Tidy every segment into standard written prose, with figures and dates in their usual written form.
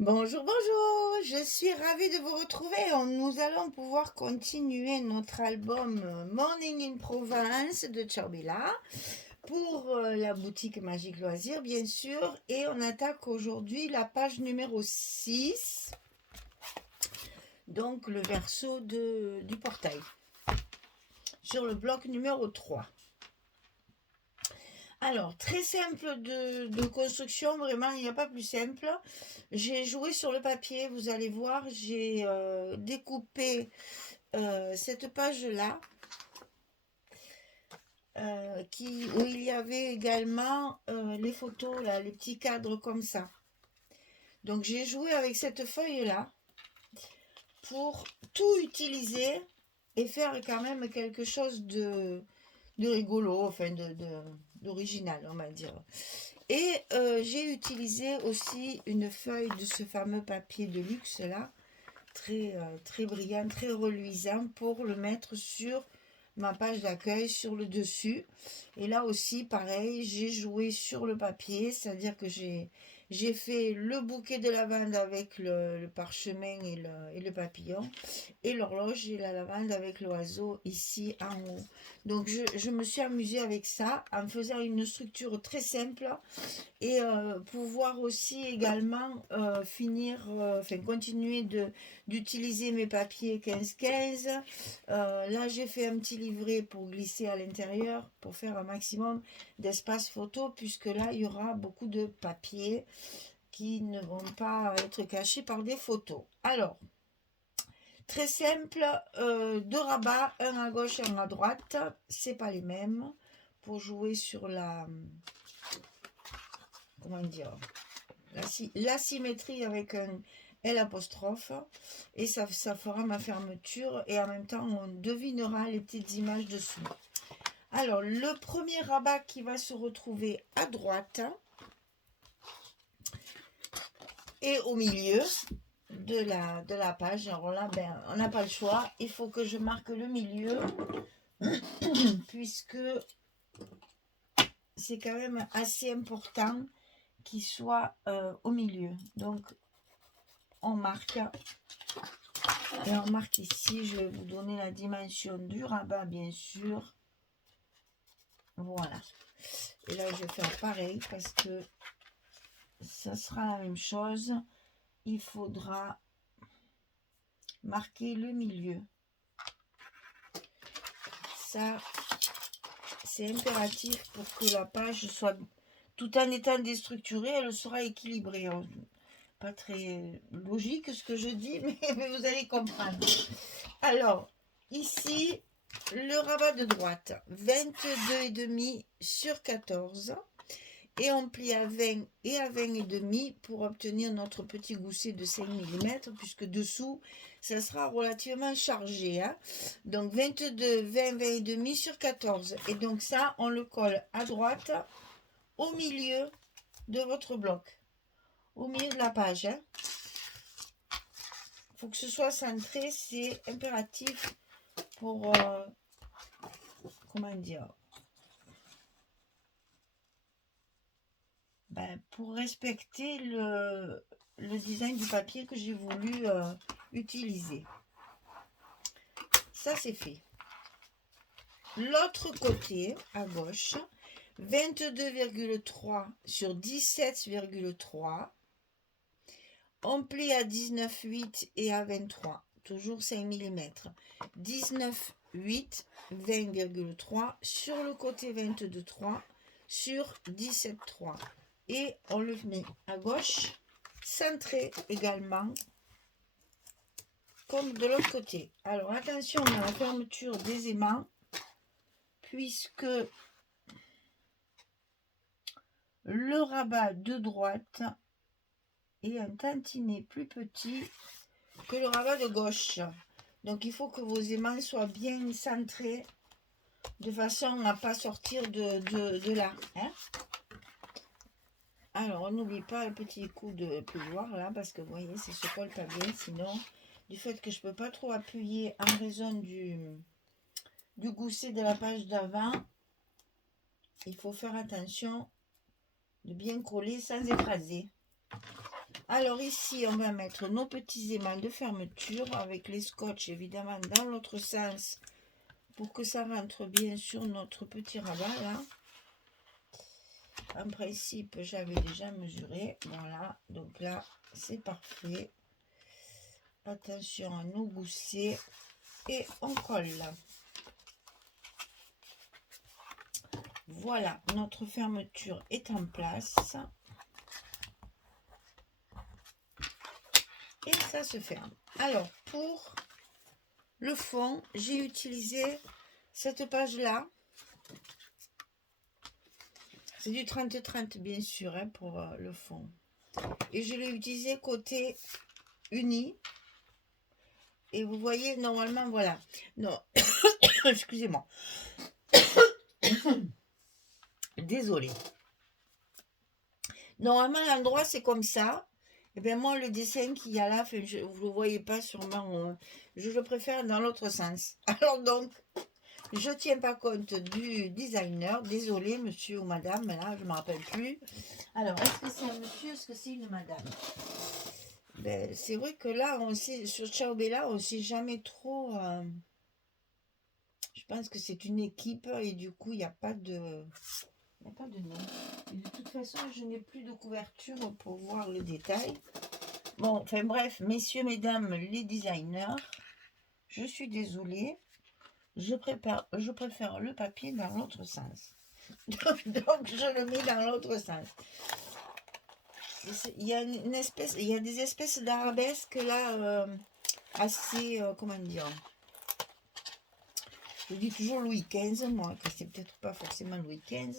Bonjour, bonjour, je suis ravie de vous retrouver. Nous allons pouvoir continuer notre album Morning in Provence de Ciaobilla pour la boutique Magique Loisirs, bien sûr. Et on attaque aujourd'hui la page numéro 6, donc le verso du portail, sur le bloc numéro 3. Alors, très simple de construction, vraiment, il n'y a pas plus simple. J'ai joué sur le papier, vous allez voir, j'ai découpé cette page-là, où il y avait également les photos, là, les petits cadres comme ça. Donc, j'ai joué avec cette feuille-là pour tout utiliser et faire quand même quelque chose de rigolo, enfin d'original, on va dire. Et j'ai utilisé aussi une feuille de ce fameux papier de luxe là, très brillant, très reluisant, pour le mettre sur ma page d'accueil, sur le dessus. Et là aussi, pareil, j'ai joué sur le papier, c'est-à-dire que j'ai fait le bouquet de lavande avec le parchemin et le papillon, et l'horloge et la lavande avec l'oiseau ici en haut. Donc je me suis amusée avec ça en faisant une structure très simple et pouvoir aussi également continuer d'utiliser mes papiers 15-15. Là j'ai fait un petit livret pour glisser à l'intérieur pour faire un maximum d'espace photo, puisque là il y aura beaucoup de papiers qui ne vont pas être cachés par des photos. Alors, très simple, deux rabats, un à gauche et un à droite, c'est pas les mêmes, pour jouer sur la, comment dire, la symétrie avec un L apostrophe, et ça fera ma fermeture, et en même temps on devinera les petites images dessous. Alors, le premier rabat qui va se retrouver à droite et au milieu de la page. Alors là, on n'a pas le choix, il faut que je marque le milieu puisque c'est quand même assez important qu'il soit au milieu. Donc on marque, et on marque ici. Je vais vous donner la dimension du rabat, bien sûr. Voilà, et là je vais faire pareil parce que ça sera la même chose. Il faudra marquer le milieu, ça c'est impératif pour que la page soit, tout en étant déstructurée, elle sera équilibrée. Pas très logique ce que je dis, mais vous allez comprendre. Alors, ici, le rabat de droite, 22,5 sur 14. Et on plie à 20 et à 20,5 pour obtenir notre petit gousset de 5 mm, puisque dessous, ça sera relativement chargé. Hein. Donc 22, 20, 20,5 sur 14. Et donc ça, on le colle à droite, au milieu de votre bloc. Au milieu de la page. Hein. Faut que ce soit centré, c'est impératif pour, comment dire, pour respecter le design du papier que j'ai voulu utiliser. Ça c'est fait. L'autre côté, à gauche, 22,3 sur 17,3. On plie à 19,8 et à 23, toujours 5 mm. 19,8, 20,3 sur le côté 22,3 sur 17,3. Et on le met à gauche, centré également, comme de l'autre côté. Alors attention à la fermeture des aimants, puisque le rabat de droite est un tantinet plus petit que le rabat de gauche. Donc il faut que vos aimants soient bien centrés, de façon à ne pas sortir de là. Hein. Alors on n'oublie pas le petit coup de pouvoir là, parce que vous voyez, ça se colle pas bien. Sinon, du fait que je peux pas trop appuyer en raison du gousset de la page d'avant, il faut faire attention de bien coller sans écraser. Alors ici, on va mettre nos petits aimants de fermeture avec les scotch évidemment dans l'autre sens pour que ça rentre bien sur notre petit rabat là. En principe, j'avais déjà mesuré. Voilà, donc là, c'est parfait. Attention à nos goussets et on colle. Voilà, notre fermeture est en place. Et ça se ferme. Alors, pour le fond, j'ai utilisé cette page-là. C'est du 30-30, bien sûr, hein, pour le fond. Et je l'ai utilisé côté uni. Et vous voyez, normalement, voilà. Non, excusez-moi. Désolée. Normalement, l'endroit, c'est comme ça. Et bien moi, le dessin qu'il y a là, vous ne le voyez pas sûrement, je le préfère dans l'autre sens. Alors donc, je ne tiens pas compte du designer. Désolé, monsieur ou madame, là, je ne me rappelle plus. Alors, est-ce que c'est un monsieur, est-ce que c'est une madame? Ben, c'est vrai que là, on sait, sur Ciao Bella, on ne sait jamais trop. Je pense que c'est une équipe et du coup, il n'y a pas de... Il n'y a pas de nom. Et de toute façon, je n'ai plus de couverture pour voir le détail. Bon, enfin bref, messieurs, mesdames, les designers, je suis désolée. Je préfère le papier dans l'autre sens. Donc, je le mets dans l'autre sens. Il y a une espèce, il y a des espèces d'arabesques là, assez, comment dire, je dis toujours Louis XV, moi, que c'est peut-être pas forcément Louis XV.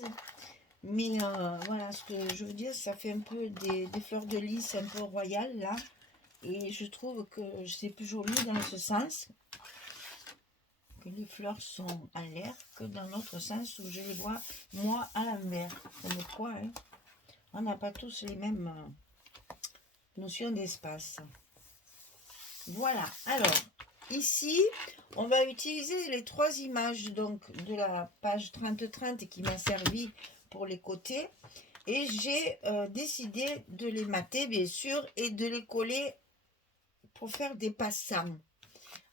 Mais voilà, ce que je veux dire, ça fait un peu des fleurs de lys un peu royales, là. Et je trouve que c'est plus joli dans ce sens. Que les fleurs sont en l'air que dans l'autre sens où je les vois, moi, à l'envers. Comme quoi, hein, on n'a pas tous les mêmes notions d'espace. Voilà, alors, ici, on va utiliser les 3 images donc de la page 30-30 qui m'a servi pour les côtés. Et j'ai décidé de les mater, bien sûr, et de les coller pour faire des passants.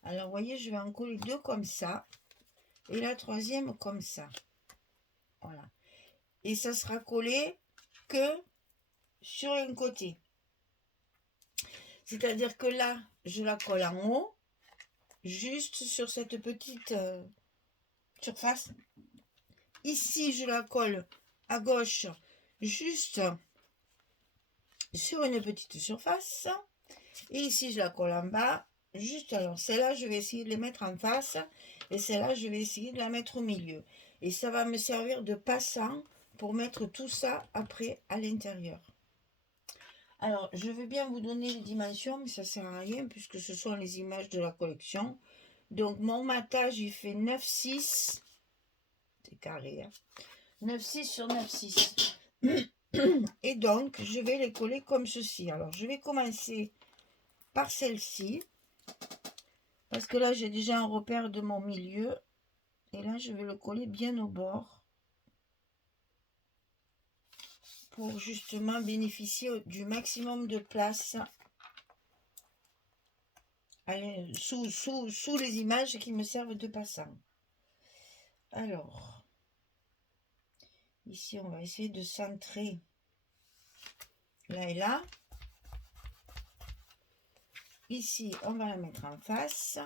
Alors, vous voyez, je vais en coller 2 comme ça. Et la 3e comme ça. Voilà. Et ça sera collé que sur un côté. C'est-à-dire que là, je la colle en haut, juste sur cette petite surface. Ici, je la colle à gauche, juste sur une petite surface. Et ici, je la colle en bas, juste alors. Celle-là, je vais essayer de les mettre en face. Et celle-là, je vais essayer de la mettre au milieu. Et ça va me servir de passant pour mettre tout ça après à l'intérieur. Alors, je vais bien vous donner les dimensions, mais ça ne sert à rien puisque ce sont les images de la collection. Donc, mon matage, il fait 9,6. C'est carré, hein. 9,6 sur 9,6. Et donc, je vais les coller comme ceci. Alors, je vais commencer par celle-ci. Parce que là, j'ai déjà un repère de mon milieu. Et là, je vais le coller bien au bord. Pour justement bénéficier du maximum de place sous les images qui me servent de passant. Alors, ici, on va essayer de centrer là et là. Ici, on va la mettre en face.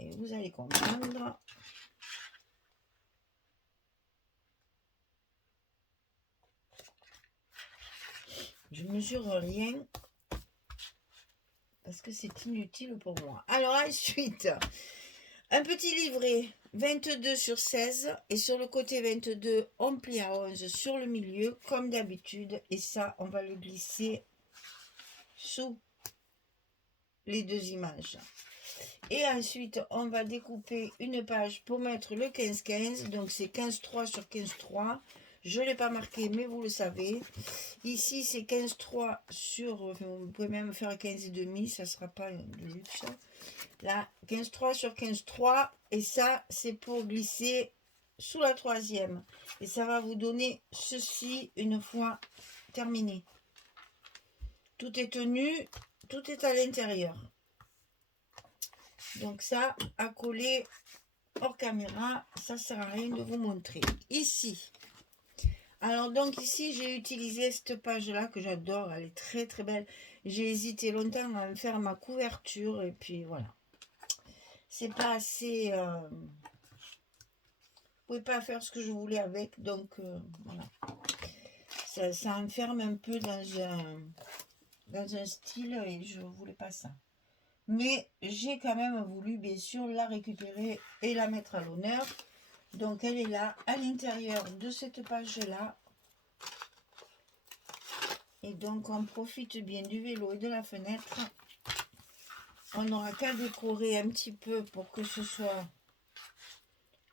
Et vous allez comprendre. Je mesure rien parce que c'est inutile pour moi. Alors ensuite, un petit livret 22 sur 16 et sur le côté 22, on plie à 11 sur le milieu comme d'habitude. Et ça, on va le glisser sous les 2 images. Et ensuite, on va découper une page pour mettre le 15-15. Donc, c'est 15-3 sur 15-3. Je ne l'ai pas marqué, mais vous le savez. Ici, c'est 15-3 sur... Vous pouvez même faire 15,5. Ça ne sera pas de luxe. Là, 15-3 sur 15-3. Et ça, c'est pour glisser sous la 3e. Et ça va vous donner ceci une fois terminé. Tout est tenu, tout est à l'intérieur. Donc ça, à coller hors caméra, ça sert à rien de vous montrer. Ici, alors donc ici, j'ai utilisé cette page-là que j'adore, elle est très très belle. J'ai hésité longtemps à me faire ma couverture et puis voilà. C'est pas assez... je pouvais pas faire ce que je voulais avec, donc voilà. Ça enferme un peu dans un style et je voulais pas ça. Mais j'ai quand même voulu bien sûr la récupérer et la mettre à l'honneur. Donc elle est là à l'intérieur de cette page là. Et donc on profite bien du vélo et de la fenêtre. On n'aura qu'à décorer un petit peu pour que ce soit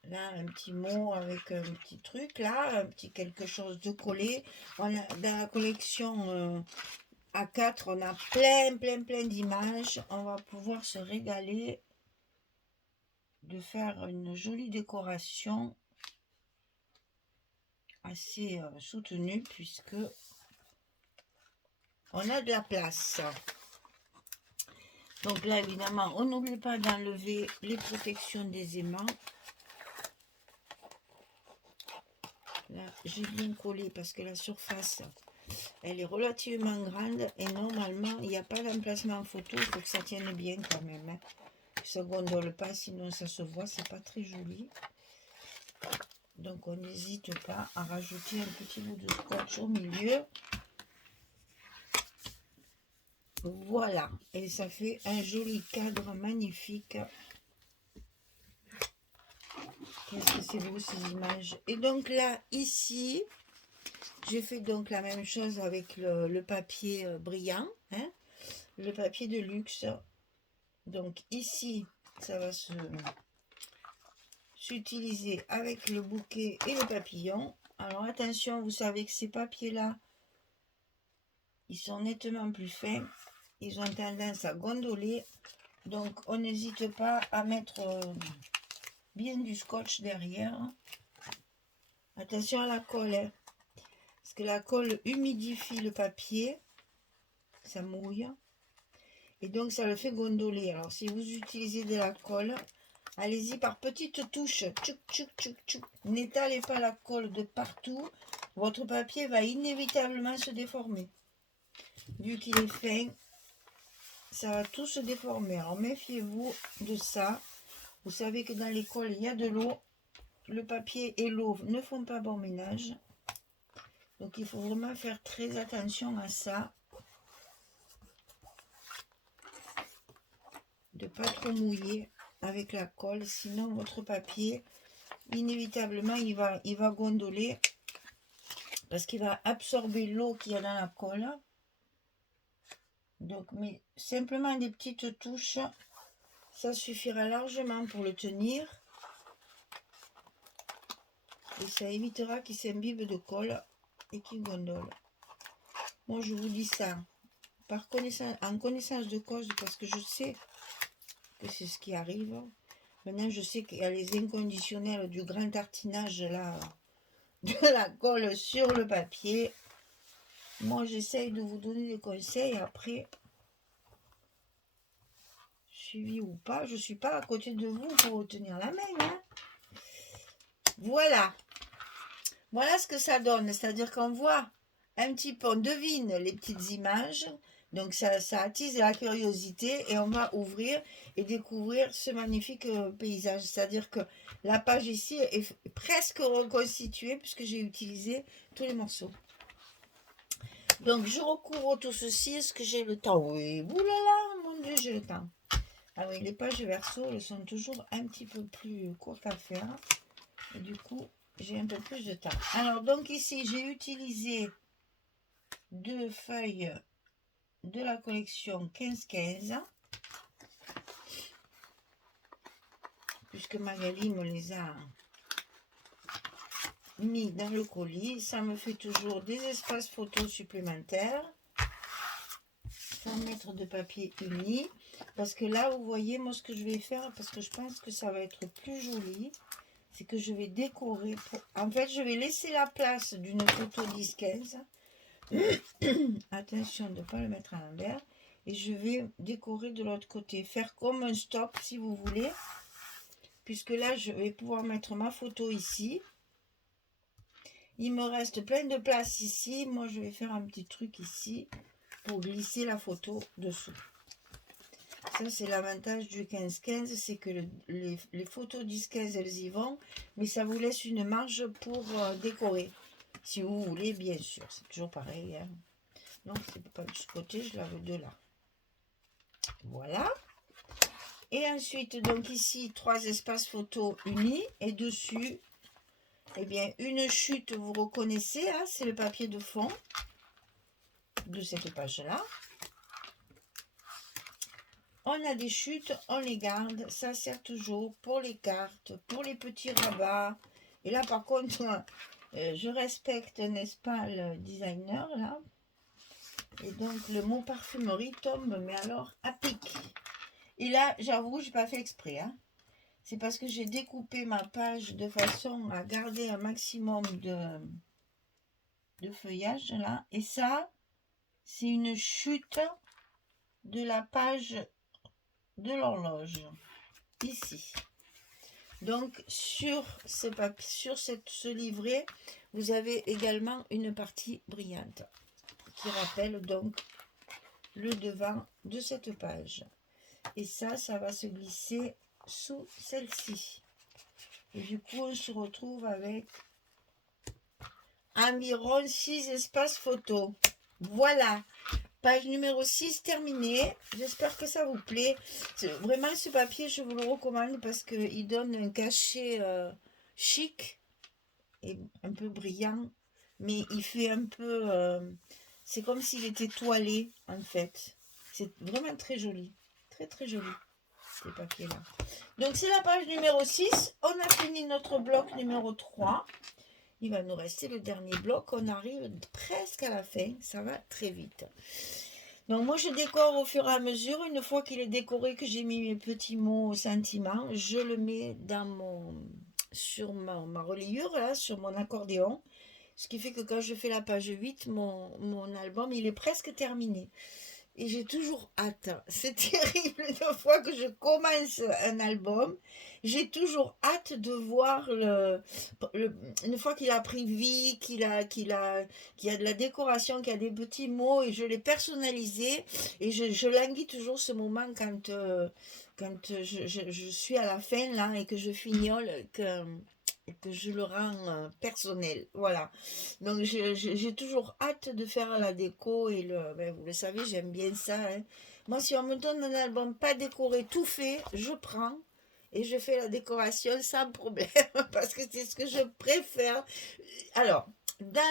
là un petit mot avec un petit truc là, un petit quelque chose de collé. On a, dans la collection A4, on a plein d'images. On va pouvoir se régaler de faire une jolie décoration assez soutenue puisque on a de la place. Donc là évidemment on n'oublie pas d'enlever les protections des aimants. Là j'ai bien collé parce que la surface elle est relativement grande et normalement il n'y a pas d'emplacement photo, il faut que ça tienne bien quand même, hein. Ça gondole pas, sinon ça se voit, c'est pas très joli. Donc on n'hésite pas à rajouter un petit bout de scotch au milieu. Voilà, et ça fait un joli cadre magnifique. Qu'est-ce que c'est beau ces images. Et donc là, ici, j'ai fait donc la même chose avec le papier brillant, hein, le papier de luxe. Donc ici, ça va s'utiliser avec le bouquet et le papillon. Alors attention, vous savez que ces papiers-là, ils sont nettement plus fins. Ils ont tendance à gondoler. Donc on n'hésite pas à mettre bien du scotch derrière. Attention à la colle, hein, parce que la colle humidifie le papier. Ça mouille. Et donc ça le fait gondoler. Alors si vous utilisez de la colle, allez-y par petites touches. Tchouk, tchouk, tchouk, tchouk. N'étalez pas la colle de partout. Votre papier va inévitablement se déformer. Vu qu'il est fin, ça va tout se déformer. Alors méfiez-vous de ça. Vous savez que dans les colles, il y a de l'eau. Le papier et l'eau ne font pas bon ménage. Donc il faut vraiment faire très attention à ça. De pas trop mouiller avec la colle, sinon votre papier inévitablement il va gondoler parce qu'il va absorber l'eau qu'il y a dans la colle. Donc mais simplement des petites touches, ça suffira largement pour le tenir et ça évitera qu'il s'imbibe de colle et qu'il gondole. Moi je vous dis ça en connaissance de cause parce que je sais que c'est ce qui arrive. Maintenant, je sais qu'il y a les inconditionnels du grand tartinage là, de la colle sur le papier. Moi, j'essaye de vous donner des conseils. Après, suivi ou pas, je ne suis pas à côté de vous pour vous tenir la main, hein. Voilà. Voilà ce que ça donne. C'est-à-dire qu'on voit un petit peu, on devine les petites images. Donc ça attise la curiosité et on va ouvrir et découvrir ce magnifique paysage. C'est-à-dire que la page ici est presque reconstituée puisque j'ai utilisé tous les morceaux. Donc je recouvre tout ceci. Est-ce que j'ai le temps? Oui, oulala, mon Dieu, j'ai le temps. Ah oui, les pages verso, elles sont toujours un petit peu plus courtes à faire. Et du coup, j'ai un peu plus de temps. Alors donc ici, j'ai utilisé 2 feuilles de la collection 15-15 puisque Magali me les a mis dans le colis. Ça me fait toujours des espaces photos supplémentaires 100 mètres de papier uni parce que là vous voyez moi ce que je vais faire parce que je pense que ça va être plus joli, c'est que je vais décorer en fait je vais laisser la place d'une photo 10-15 Attention de ne pas le mettre à l'envers. Et je vais décorer de l'autre côté. Faire comme un stop si vous voulez. Puisque là, je vais pouvoir mettre ma photo ici. Il me reste plein de place ici. Moi, je vais faire un petit truc ici pour glisser la photo dessous. Ça, c'est l'avantage du 15-15, c'est que les photos 10-15, elles y vont, mais ça vous laisse une marge pour décorer. Si vous voulez, bien sûr. C'est toujours pareil. Hein. Donc, c'est pas de ce côté, je la veux de là. Voilà. Et ensuite, donc ici, 3 espaces photos unis. Et dessus, eh bien, une chute, vous reconnaissez, hein, c'est le papier de fond de cette page-là. On a des chutes, on les garde. Ça sert toujours pour les cartes, pour les petits rabats. Et là, par contre, je respecte, n'est-ce pas, le designer, là. Et donc, le mot parfumerie tombe, mais alors, à pic. Et là, j'avoue, je n'ai pas fait exprès. Hein. C'est parce que j'ai découpé ma page de façon à garder un maximum de feuillage, là. Et ça, c'est une chute de la page de l'horloge. Ici. Donc, sur ce livret, vous avez également une partie brillante qui rappelle donc le devant de cette page. Et ça va se glisser sous celle-ci. Et du coup, on se retrouve avec environ 6 espaces photos. Voilà, page numéro 6 terminée. J'espère que ça vous plaît. Vraiment, ce papier, je vous le recommande parce qu'il donne un cachet chic et un peu brillant. Mais il fait un peu... c'est comme s'il était toilé, en fait. C'est vraiment très joli. Très, très joli, ces papiers-là. Donc, c'est la page numéro 6. On a fini notre bloc numéro 3. Il va nous rester le dernier bloc. On arrive presque à la fin. Ça va très vite. Donc, moi, je décore au fur et à mesure. Une fois qu'il est décoré, que j'ai mis mes petits mots sentiments, je le mets sur ma reliure, là, sur mon accordéon. Ce qui fait que quand je fais la page 8, mon album, il est presque terminé. Et j'ai toujours hâte. C'est terrible, une fois que je commence un album, j'ai toujours hâte de voir une fois qu'il a pris vie, qu'il y a de la décoration, qu'il y a des petits mots, et je l'ai personnalisé. Et je languis toujours ce moment quand je suis à la fin là et que je fignole, que je le rends personnel. Voilà. Donc j'ai toujours hâte de faire la déco et vous le savez, j'aime bien ça. Hein. Moi, si on me donne un album pas décoré, tout fait, je prends et je fais la décoration sans problème parce que c'est ce que je préfère. Alors, dans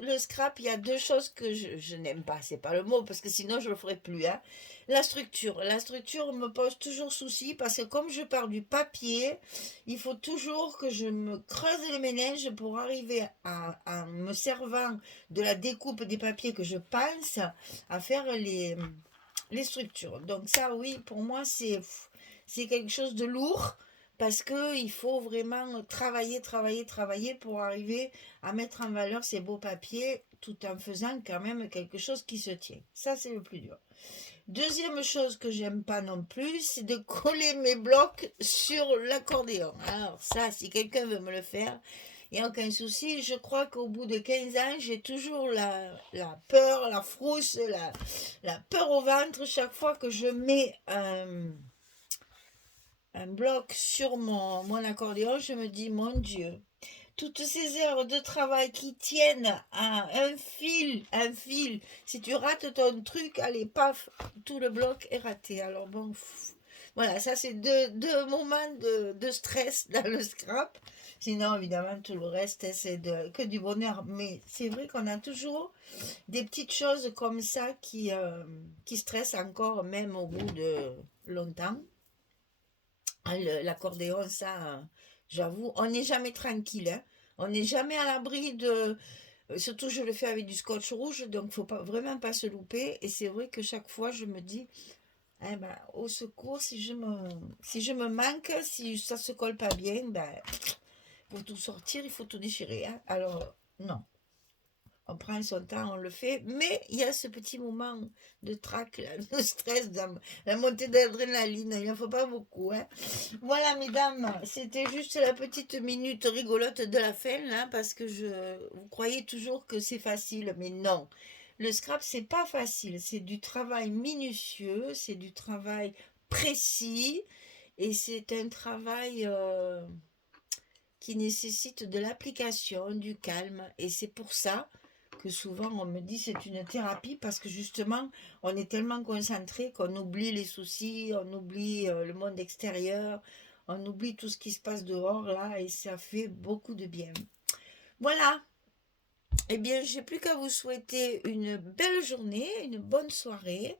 le scrap, il y a 2 choses que je n'aime pas. C'est pas le mot parce que sinon je le ferais plus. Hein. La structure. La structure me pose toujours souci parce que comme je pars du papier, il faut toujours que je me creuse les méninges pour arriver en me servant de la découpe des papiers que je pense à faire les structures. Donc ça, oui, pour moi, c'est quelque chose de lourd parce qu'il faut vraiment travailler pour arriver à mettre en valeur ces beaux papiers tout en faisant quand même quelque chose qui se tient. Ça, c'est le plus dur. Deuxième chose que j'aime pas non plus, c'est de coller mes blocs sur l'accordéon. Alors ça, si quelqu'un veut me le faire, il n'y a aucun souci. Je crois qu'au bout de 15 ans, j'ai toujours la peur, la frousse, la peur au ventre chaque fois que je mets un bloc sur mon accordéon. Je me dis, mon Dieu, toutes ces heures de travail qui tiennent à un fil, si tu rates ton truc, allez, paf, tout le bloc est raté. Alors bon, voilà, ça c'est deux moments de stress dans le scrap. Sinon, évidemment, tout le reste, c'est que du bonheur. Mais c'est vrai qu'on a toujours des petites choses comme ça qui stressent encore, même au bout de longtemps. L'accordéon, ça, j'avoue, on n'est jamais tranquille. Hein. On n'est jamais à l'abri de... Surtout, je le fais avec du scotch rouge, donc il ne faut vraiment pas se louper. Et c'est vrai que chaque fois, je me dis, eh ben, au secours, si je me manque, si ça ne se colle pas bien, ben, pour tout sortir, il faut tout déchirer. Hein. Alors, non. On prend son temps, on le fait, mais il y a ce petit moment de trac, là, de stress, la montée d'adrénaline, il n'en faut pas beaucoup. Hein. Voilà, mesdames, c'était juste la petite minute rigolote de la fin, là, parce que vous croyez toujours que c'est facile, mais non. Le scrap, c'est pas facile, c'est du travail minutieux, c'est du travail précis, et c'est un travail qui nécessite de l'application, du calme, et c'est pour ça que souvent on me dit c'est une thérapie parce que justement on est tellement concentré qu'on oublie les soucis, on oublie le monde extérieur, on oublie tout ce qui se passe dehors là et ça fait beaucoup de bien. Voilà, eh bien j'ai plus qu'à vous souhaiter une belle journée, une bonne soirée.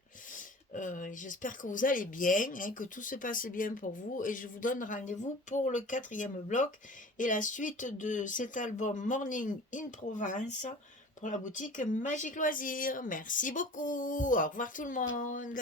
J'espère que vous allez bien, hein, que tout se passe bien pour vous et je vous donne rendez-vous pour le 4e bloc et la suite de cet album Morning in Provence pour la boutique Magique Loisirs. Merci beaucoup. Au revoir tout le monde.